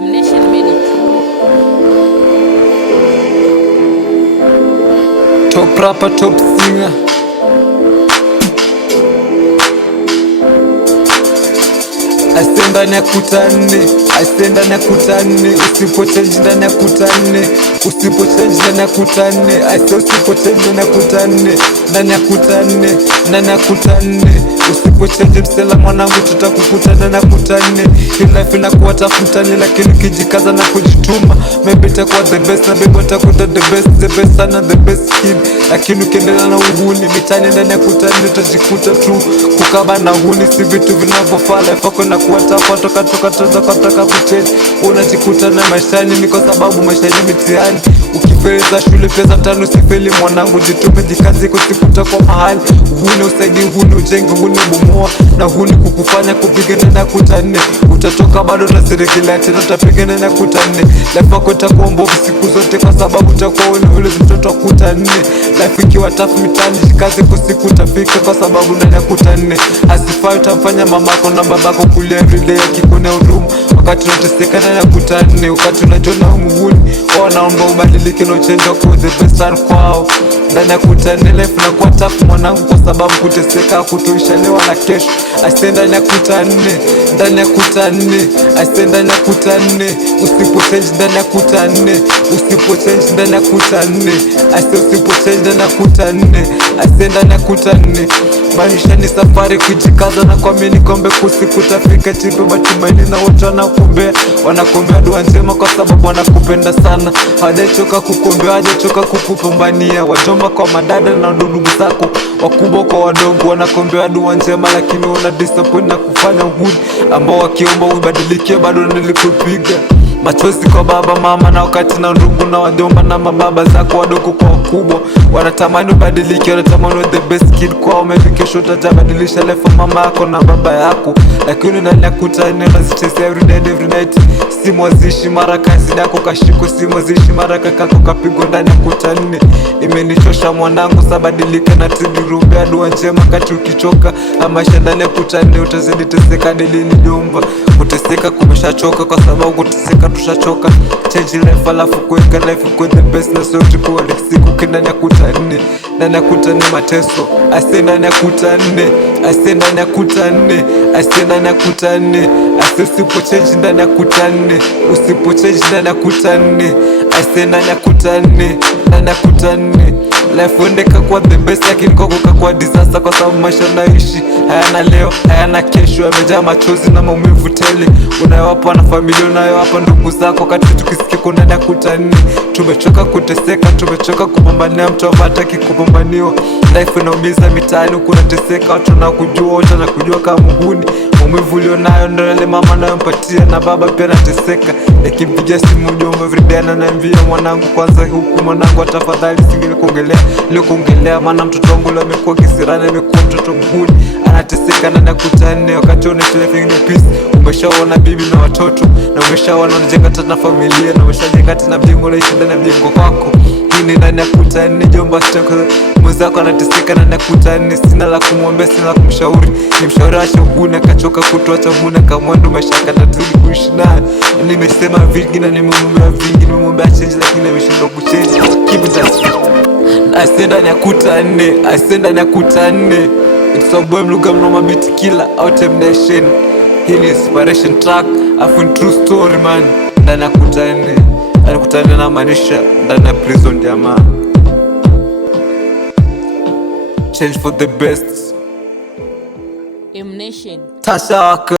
M-Nation made it. Top rapper, top singer. Aise ndani ya kuta nne, aise ndani ya kuta nne, usipochange ndani ya kuta nne, usipochange ndani ya kuta nne, aise usipochange ndani ya kuta nne, ndani ya kuta nne, ndani ya kuta nne, usipochange msela mwanangu tutakukuta ndani ya kuta nne. Hii life inakuwa tafutani, lakini ukijikaza na kujituma maybe itakuwa the best, na baby utakuta the best sana, the best kid. Lakini ukiendelea na uhuni mitani ndani ya kuta nne utajikuta tu kukaba na huni, si vitu vinavyofaa. Life yako inakuwa tafa toka kuchange, unajikuta na maishani ni kwa sababu maisha ni mitihani. Ukifeli za shule pesa mtani usifeli mwanangu, jitume jikazi kusikuta kwa mahali. Huni usaidi, huni ujenge, huni bomoa, na huni kukufanya kupigana na kuta nne. Utatoka bado na serikali tena utapigana na kuta nne. Life yako itakuwa mbovu siku zote kwa sababu utakuwa ule mtoto wa kuta nne. Life ikiwa tafu mitani jikazi kusiku utafika kwa sababu ndani ya kuta nne. Asifai utamfanya mamako na babako kulia everyday akikuonea huruma wakati unateseka ndani ya kuta nne. Wakati unajiona umuhuni wanaomba ubadilike na uchange kwa the best and kwao ndani ya kuta nne. Life inakuwa tafu mwanangu kwa sababu kuteseka kutoisha leo na kesho. Aise ndani ya kuta nne, ndani ya kuta nne, aise ndani ya kuta nne, usipochange ndani ya kuta nne, usipochange ndani ya kuta nne, aise usipochange ndani ya kuta nne, aise ndani ya kuta nne. Maisha ni safari kujikaza na kuamini kombe kusikutafika chipe matumaini, na wote wanakuombea dua njema kwa sababu wanakupenda sana. Hawajachoka kukuombea, hawajachoka kukupambania. Wajomba kwa madada na ndugu zako wakubwa kwa wadogo wanakuombea dua njema, lakini una disappoint na kufanya uhuni ambao wakiomba ubadilikie bado nilikupiga machozi kwa baba mama, na wakati na ndugu na wajomba na mababa zako wadogo kwa wakubwa wanatamani ubadilike, wanatamani the best kid kwao. Maybe kesho utajabadilisha life mama yako na baba yako, lakini ndani ya kuta nne unazichezea every night. Si mwazishi mara kazi yako kashiko, si mwazishi mara kakako kapigwa ndani ya kuta nne. Imenichosha mwanangu, sabadilika na tibirumbea dua njema kati ukichoka. Maisha ndani ya kuta nne utazidi teseka deli ni jomba. Kuteseka kumeshachoka kwa sababu kuteseka tushachoka. Change life alafu kuweka life kwa the best, na sio tukuwa siku ndani ya kuta nne, ndani ya kuta nne mateso. Aise ndani ya kuta nne, aise ndani ya kuta nne, aise ndani ya kuta nne, aise usipochange ndani ya kuta nne, usipochange ndani ya kuta nne, aise ndani ya kuta nne, ndani ya kuta nne. Life uendeka kwa the best, lakini kwako kakuwa disaster kwa sababu maisha naishi hayana leo, hayana kesho, yamejaa machozi na maumivu tele unayowapa na familia unayowapa ndugu zako. Kati tukisikia kuna ndani ya kuta nne, tumechoka kuteseka, tumechoka kupambania mtu ambaye hataki kupambaniwa. Life inaumiza mitaani, kunateseka watu na kujua, wote na kujua kama muhuni. Maumivu ulionayo ndio yale mama nayompatia, na baba pia anateseka. Nikimpigia simu mjomba everyday ananiambia mwanangu kwanza huku, mwanangu tafadhali singeli kuongelea leo kuongelea, maana mtoto wangu leo amekuwa kisirani, amekuwa mtoto mhuni, anateseka ndani ya kuta nne. Wakati una living in peace, umeshaona bibi na watoto, na umeshaona unajenga tena familia, na umeshajenga tena mjengo unaishi ndani ya mjengo wako. Hii ni ndani ya kuta nne jomba, sitaka mwenzako anateseka ndani ya kuta nne. Sina la kumwambia, sina la kumshauri, ni mshauri acha uhuni, akachoka kutoacha uhuni, akamwendo maisha akatazidi kuishi naye. Nimesema vingi na nimemwambia vingi, nimemwambia change lakini ameshindwa kuchange. Keep that aise ndani ya kuta nne, aise ndani ya kuta nne. It's a boy mluga mnoma beat killer out M-Nation. Hii ni inspiration track afu ni true story man. Ndani ya kuta nne, ndani ya kuta nne na maanisha ndani ya prison jamaa. Change for the best. M-Nation. Tasha.